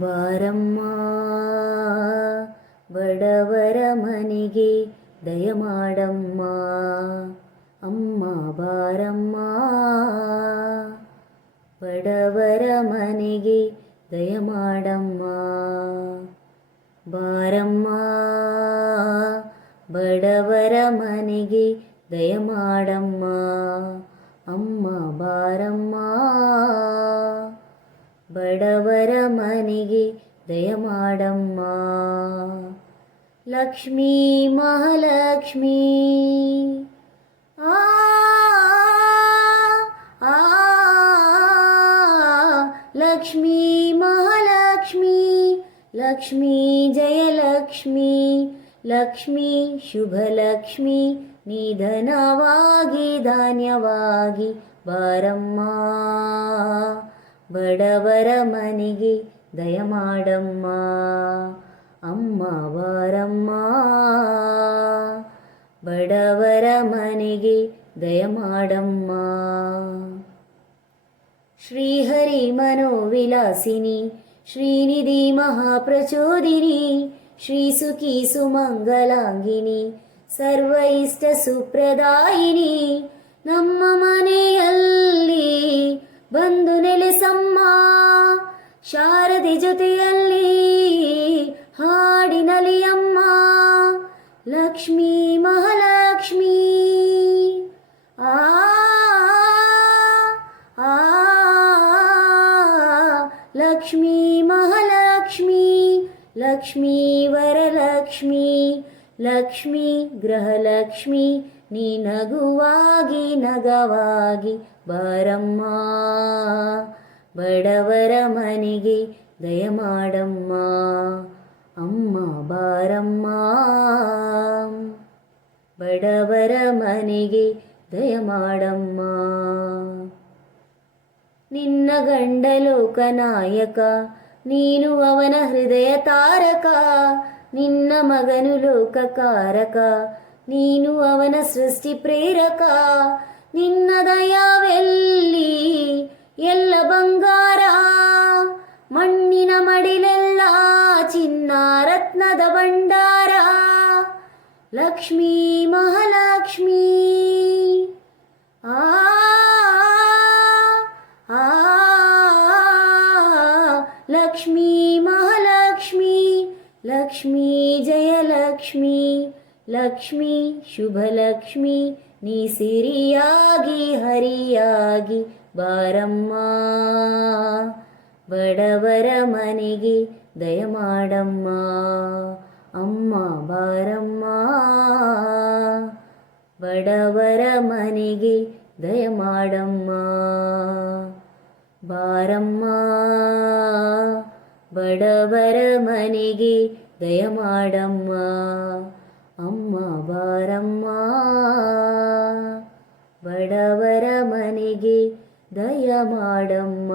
ಬಾರಮ್ಮ, ಬಡವರ ಮನೆಗೆ ದಯಮಾಡಮ್ಮ ಅಮ್ಮ ಬಾರಮ್ಮ, ಬಡವರ ಮನೆಗೆ ದಯಮಾಡಮ್ಮ ಬಾರಮ್ಮ, ಬಡವರ ಮನೆಗೆ ದಯಮಾಡಮ್ಮ ಅಮ್ಮ ಬಾರಮ್ಮ ಬಡವರ ಮನೆಗೆ ದಯಮಾಡಮ್ಮ ಲಕ್ಷ್ಮೀ ಮಹಾಲಕ್ಷ್ಮೀ. ಆ, ಲಕ್ಷ್ಮೀ ಮಹಾಲಕ್ಷ್ಮೀ. ಲಕ್ಷ್ಮೀ ಜಯಲಕ್ಷ್ಮೀ. ಲಕ್ಷ್ಮೀ ಶುಭಲಕ್ಷ್ಮೀ. ನಿಧನವಾಗಿ ಧಾನ್ಯವಾಗಿ ಬಾರಮ್ಮ. ಬಡವರ ಮನೆಗೆ ದಯಮಾಡಮ್ಮ. ಅಮ್ಮ ಬಾರಮ್ಮ. ಬಡವರ ಮನೆಗೆ ದಯಮಾಡಮ್ಮ. ಶ್ರೀಹರಿ ಮನೋವಿಲಾಸಿನಿ, ಶ್ರೀನಿಧಿ ಮಹಾಪ್ರಚೋದಿನಿ ಶ್ರೀಸುಖಿ ಸುಮಂಗಲಾಂಗಿನಿ ಸರ್ವ ಇಷ್ಟ ಸುಪ್ರದಾಯಿನಿ. ನಮ್ಮ ಮನೆಯಲ್ಲಿ ಲಕ್ಷ್ಮೀ ಮಹಾಲಕ್ಷ್ಮೀ. ಆ ಲಕ್ಷ್ಮೀ, ಮಹಾಲಕ್ಷ್ಮೀ, ಲಕ್ಷ್ಮೀ, ವರಲಕ್ಷ್ಮೀ, ಲಕ್ಷ್ಮೀ, ಗೃಹಲಕ್ಷ್ಮೀ, ನೀ ನಗುವಾಗಿ, ನಗವಾಗಿ ಬಾರಮ್ಮ. ಬಡವರ ಮನೆಗೆ ದಯಮಾಡಮ್ಮ ಅಮ್ಮ ಬಾರಮ್ಮ. ಬಡವರ ಮನೆಗೆ ದಯಮಾಡಮ್ಮ ನಿನ್ನ ಗಂಡ ಲೋಕನಾಯಕ, ನೀನು ಅವನ ಹೃದಯ ತಾರಕ. ನಿನ್ನ ಮಗನು ಲೋಕಕಾರಕ, ನೀನು ಅವನ ಸೃಷ್ಟಿ ಪ್ರೇರಕ. ನಿನ್ನ ದಯಾವೆಲ್ಲಿ ರತ್ನದ ಭಂಡಾರ, ಲಕ್ಷ್ಮೀ ಮಹಾಲಕ್ಷ್ಮೀ. ಆ ಲಕ್ಷ್ಮೀ ಮಹಾಲಕ್ಷ್ಮೀ, ಲಕ್ಷ್ಮೀ ಜಯಲಕ್ಷ್ಮೀ, ಲಕ್ಷ್ಮೀ ಶುಭಲಕ್ಷ್ಮೀ ನೀ ಸಿರಿಯಾಗಿ ಹರಿಯಾಗಿ ಬಾರಮ್ಮ. ಬಡವರ ಮನೆಗೆ ದಯಮಾಡಮ್ಮ ಅಮ್ಮ ಬಾರಮ್ಮ ಬಡವರ ಮನೆಗೆ ದಯಮಾಡಮ್ಮ ಬಾರಮ್ಮ ಬಡವರ ಮನೆಗೆ ದಯಮಾಡಮ್ಮ ಅಮ್ಮ ಬಾರಮ್ಮ ಬಡವರ ಮನೆಗೆ ದಯಮಾಡಮ್ಮ